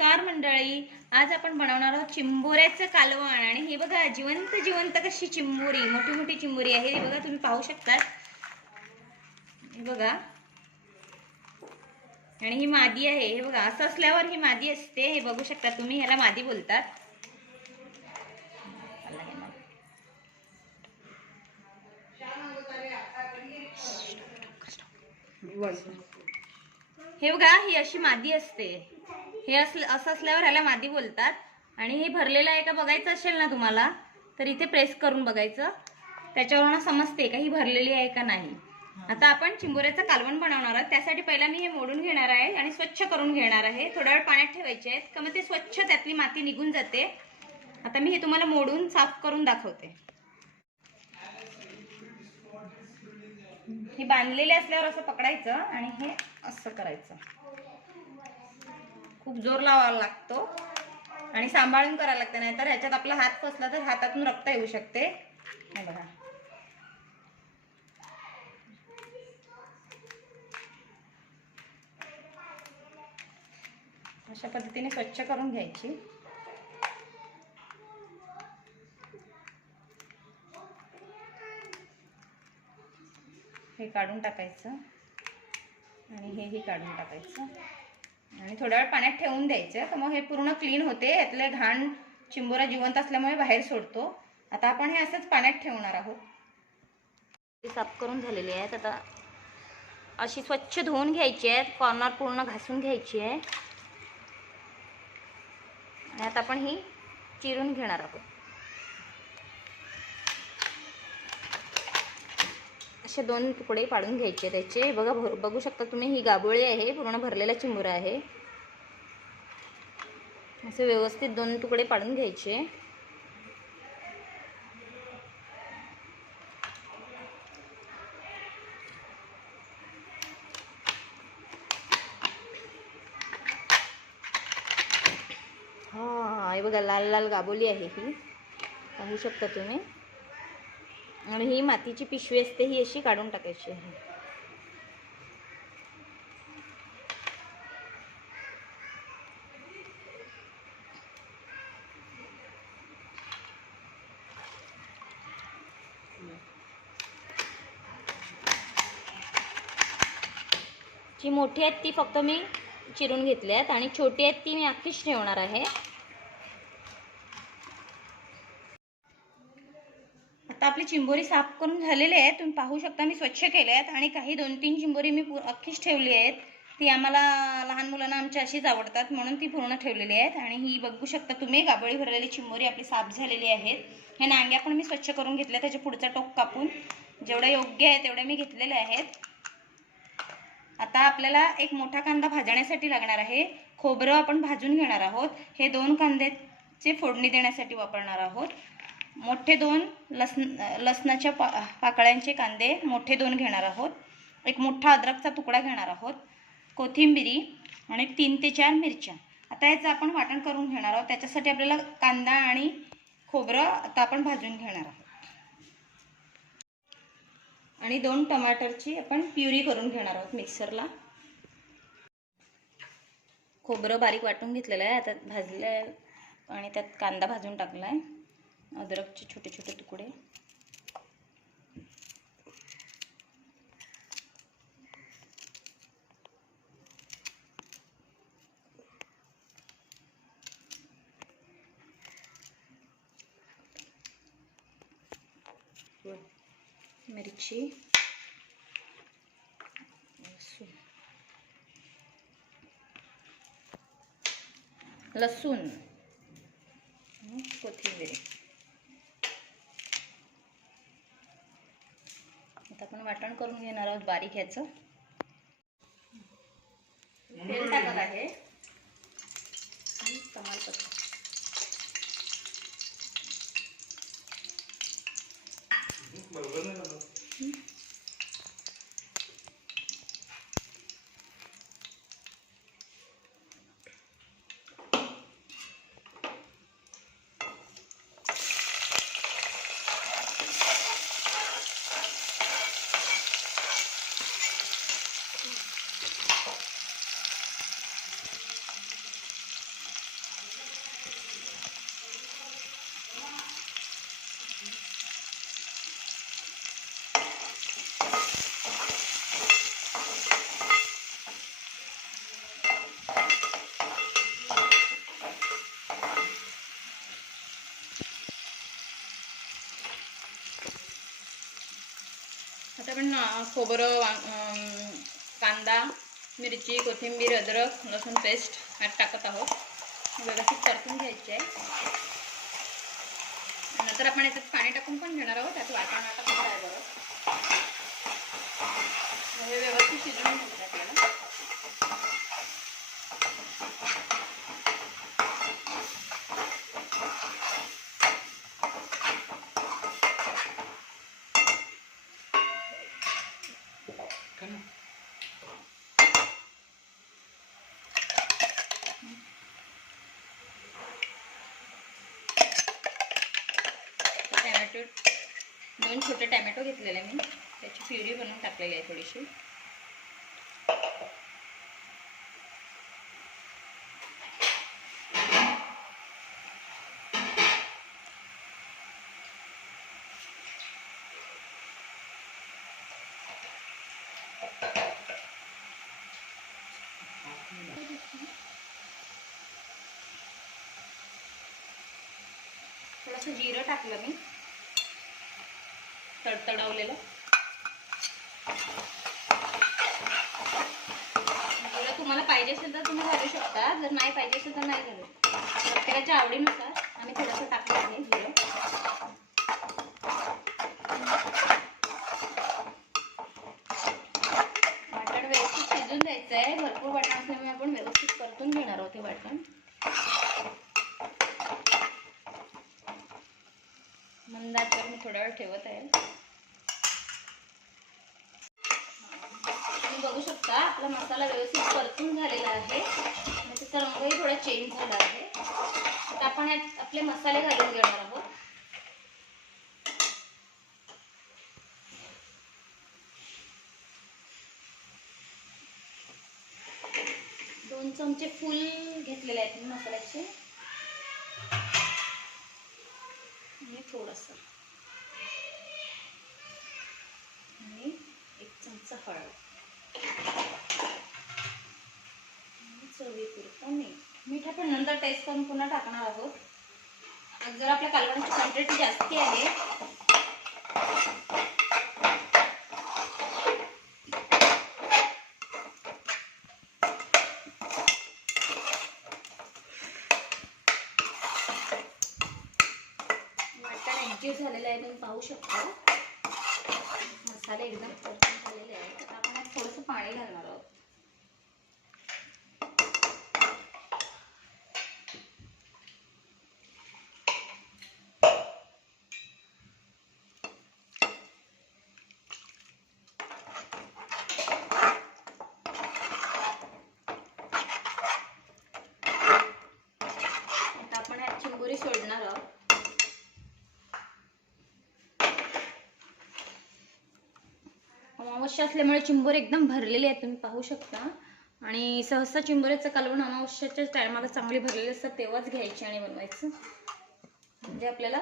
नमस्कार मंडळी, आज आपण बनवणार आहोत चिंबोऱ्याचं कालवण। आणि हे बघा जिवंत जिवंत कशी चिंबोरी, मोठी मोठी चिंबोरी आहे। हे बघा तुम्ही पाहू शकता, हे बघा। आणि ही मादी आहे, हे बघा असं असल्यावर ही मादी असते। हे बघू शकता तुम्ही, ह्याला मादी बोलतात। हे बघा ही अशी मादी असते। हे असं असल्यावर ह्याला मादी बोलतात। आणि हे भरलेलं आहे का बघायचं असेल ना तुम्हाला, तर इथे प्रेस करून बघायचं, त्याच्यावरून समजते का ही भरलेली आहे का नाही। आता आपण चिंबोऱ्याचं कालवण बनवणार आहोत। त्यासाठी पहिला मी हे मोडून घेणार आहे आणि स्वच्छ करून घेणार आहे। थोडा वेळ पाण्यात ठेवायचे आहेत का मग ते स्वच्छ त्यातली माती निघून जाते। आता मी हे तुम्हाला मोडून साफ करून दाखवते। हे बांधलेले असल्यावर असं पकडायचं आणि हे असं करायचं। खूप जोर लावावा लागतो आणि सांभाळून करायला लागते, नाहीतर ह्याच्यात आपला हात फसला तर हातातून रक्त येऊ शकते। हे बघा अशा पद्धतीने स्वच्छ करून घ्यायची। हे काढून टाकायचं आणि हेही काढून टाकायचं आणि थोड्या वेळ पाण्यात ठेवून द्यायचं, तर मग हे पूर्ण क्लीन होते। यातले घाण चिंबोरा जिवंत असल्यामुळे बाहेर सोडतो। आता आपण हे असंच पाण्यात ठेवणार आहोत। साफ करून झालेली आहेत। आता अशी स्वच्छ धुवून घ्यायची आहेत, कॉर्नर पूर्ण घासून घ्यायची आहे। आणि आता आपण ही चिरून घेणार आहोत। असे दोन तुकडे पाडून घ्यायचे त्याचे। बघा बघू शकता तुम्ही, ही गाबोळी आहे, पूर्ण भरलेला चिंबोरा आहे। असे व्यवस्थित दोन तुकडे पाडून घ्यायचे। हे बघा लाल लाल गाबोली आहे ही, पाहू शकता तुम्ही। आणि ही मातीची पिशवी असते, ही अशी काढून टाकायची आहे। जी मोठी आहेत ती फक्त मी चिरून घेतली आहेत आणि छोटी आहेत ती मी अख्खीच ठेवणार आहे। आता आपली चिंबोरी साफ करून झालेली आहे, तुम्ही पाहू शकता। मी स्वच्छ केले आहेत आणि काही 2-3 चिंबोरी मी अख्खीच ठेवली आहेत। ती आम्हाला लहान मुलांना आमच्या अशीच आवडतात म्हणून ती पूर्ण ठेवलेली आहेत। आणि ही बघू शकता तुम्ही, गाबोळी भरलेली चिंबोरी आपली साफ झालेली आहेत। हे नांग्या पण मी स्वच्छ करून घेतले, त्याचे पुढचा टोक कापून जेवढं योग्य आहे तेवढे मी घेतलेले आहेत। आता आपल्याला एक मोठा कांदा भाजण्यासाठी लागणार आहे। खोबरं आपण भाजून घेणार आहोत। हे 2 कांद्याचे फोडणी देण्यासाठी वापरणार आहोत। मोठे 2 लसणाच्या पाकळ्यांचे कांदे मोठे 2 घेणार आहोत। एक मोठा अद्रकचा तुकडा घेणार आहोत, कोथिंबिरी आणि 3 ते 4 मिरच्या। आता याचं आपण वाटण करून घेणार आहोत। त्याच्यासाठी आपल्याला कांदा आणि खोबरं आता आपण भाजून घेणार आहोत आणि 2 टमाटरची आपण प्युरी करून घेणार आहोत मिक्सरला। खोबरं बारीक वाटून घेतलेलं आहे, आता भाजलं आहे आणि त्यात कांदा भाजून टाकला आहे। अद्रकचे छोटे छोटे तुकडे, मिरची, लसूण, कोथिंबीर। आता आपण वाटण करून घेणार आहोत बारीक ह्याचं। तेल टाकत आहे, तमालपत्र, खोबरं, कांदा, मिरची, कोथिंबीर, अद्रक, लसूण पेस्ट ह्यात टाकत आहोत. व्यवस्थित परतून घ्यायचे आहे. नंतर आपण याच्यात पाणी टाकून पण घेणार आहोत. त्यात वाटण टाकून आहे बरं. हे व्यवस्थित शिजवून घ्यायचं आपल्याला. टॅमॅटो 2 छोटे टॅमॅटो घेतलेले मी, त्याची प्युरी बनवून टाकलेली आहे थोडीशी. थोडंसं जिरं टाकलं मी तडतडवलेलं. जिरं तुम्हाला पाहिजे असेल तर तुम्ही घालू शकता, जर नाही पाहिजे असेल तर नाही घालू. प्रत्येकाच्या आवडीनुसार आम्ही थोडंसं टाकलं आहे जिरं. वाटण व्यवस्थित शिजून द्यायचं आहे. भरपूर वाटण असल्यामुळे आपण व्यवस्थित परतून घेणार आहोत हे वाटण. मंद आचेवर मी थोडा वेळ ठेवत आहे. तुम्ही बघू शकता आपला मसाला व्यवस्थित परतून झालेला आहे. त्याचा रंगही थोडा चेंज झाला आहे. आता आपण यात आपले मसाले घालून घेणार आहोत. 2 चमचे फुल घेतलेले आहेत मी मसाल्याचे. आणि थोडंसं आणि 1 चमचा हळद, चवीपुरतं मीठ आपण नंतर टेस्ट करून पुन्हा टाकणार आहोत. जर आपल्या कालवणाची क्वांटिटी जास्ती आहे झालेलं आहे, तुम्ही पाहू शकता मसाले एकदम परतून झालेले आहेत. आता आपण थोडंसं पाणी घालणार आहोत. आता आपण यात चिंबोरी सोडणार आहोत. अमावस्या असल्यामुळे चिंबोरे एकदम भरलेले आहेत, तुम्ही पाहू शकता. आणि सहसा चिंबोऱ्याचं कालवण अमावस्याच्या टायमाला चांगली भरलेली असतात तेव्हाच घ्यायची आणि बनवायचं, म्हणजे आपल्याला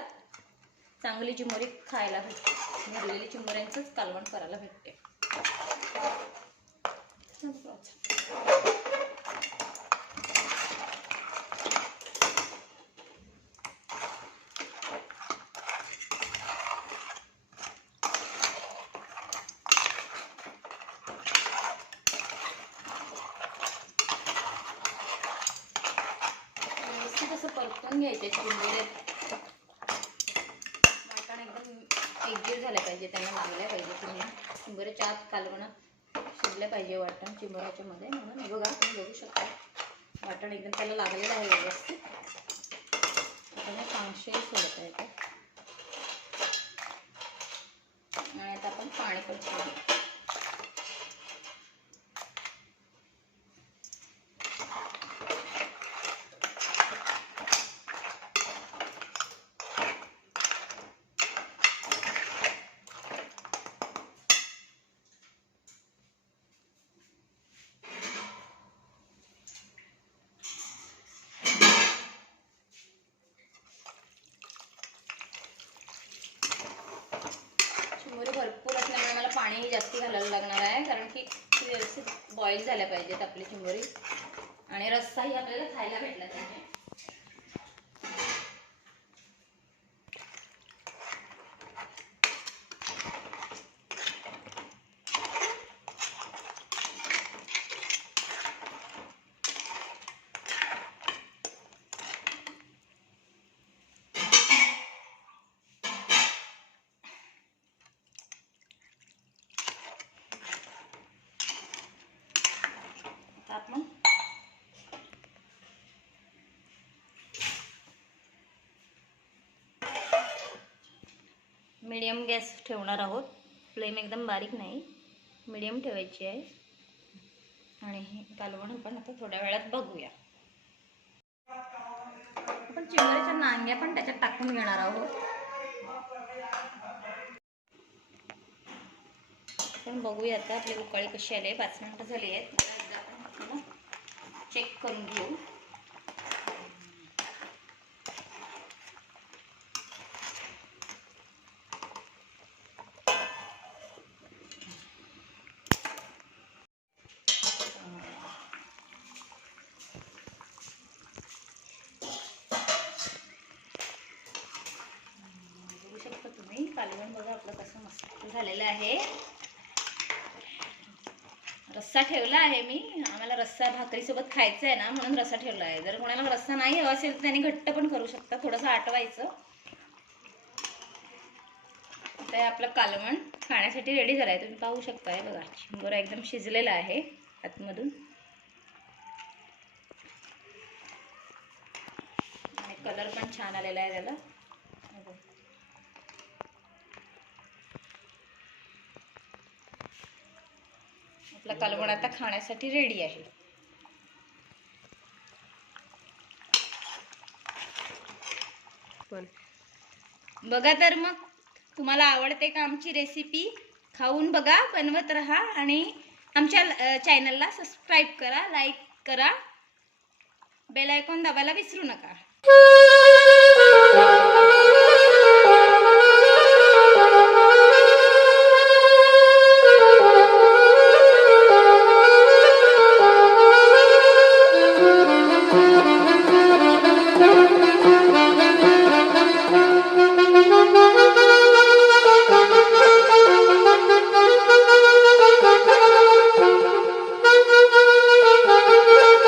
चांगली चिंबोरी खायला भेटते. भरलेली चिंबोऱ्यांचंच कालवण करायला भेटते. असं परतून घ्यायचे चिंबोरे. वाटण एकदम एकजीव झाले पाहिजे, त्यांना लागल्या पाहिजे. तुम्ही चिंबोऱ्याच्या आत कालवणात शिजलं पाहिजे वाटण चिंबोऱ्याच्या मध्ये. म्हणून हे बघा, तुम्ही बघू शकता वाटण एकदम त्याला लागलेलं आहे व्यवस्थित. आता पांगशे सोडत आहे ते. आणि आता आपण पाणी पण सोडू. भरपूर असल्यामुळे मला पाणी जास्ती घालायला लागणार आहे, कारण की व्यवस्थित बॉईल झाल्या पाहिजेत आपली चिंबोरी आणि रस्साही आपल्याला खायला भेटला पाहिजे. आपण मीडियम गॅस ठेवणार आहोत. फ्लेम एकदम बारीक नाही, मीडियम ठेवायची आहे. आणि हे कालवण आपण आता थोड्या वेळात बघूया. आपण चिंबोरीच्या नांग्या पण त्याच्यात टाकून घेणार आहोत. आपण बघूया आता आपली उकळी कशी आली. 5 मिनिटं झाली आहेत. आपण चेक करून घेऊ. बघू शकता तुम्ही कालवण बघा आपलं कसं मस्त झालेलं आहे. रस्सा ठेवला आहे मी, आम्हाला रस्सा भाकरीसोबत खायचा आहे ना, म्हणून रस्सा ठेवला आहे. जर कोणाला रस्सा नाही हवा असेल तर त्यांनी घट्ट पण करू शकता, थोडंसं आटवायचं. तर आपलं कालवण खाण्यासाठी रेडी झालं आहे. तुम्ही पाहू शकताय बघा, चिंबोरा एकदम शिजलेला आहे आतमधून आणि कलर पण छान आलेला आहे त्याला. आपला कालवण आता खाण्यासाठी रेडी आहे. बघा तर मग तुम्हाला आवडते का आमची रेसिपी? खाऊन बघा, बनवत राहा आणि आमच्या चॅनलला सबस्क्राईब करा, लाईक करा, बेल आयकॉन दाबायला विसरू नका.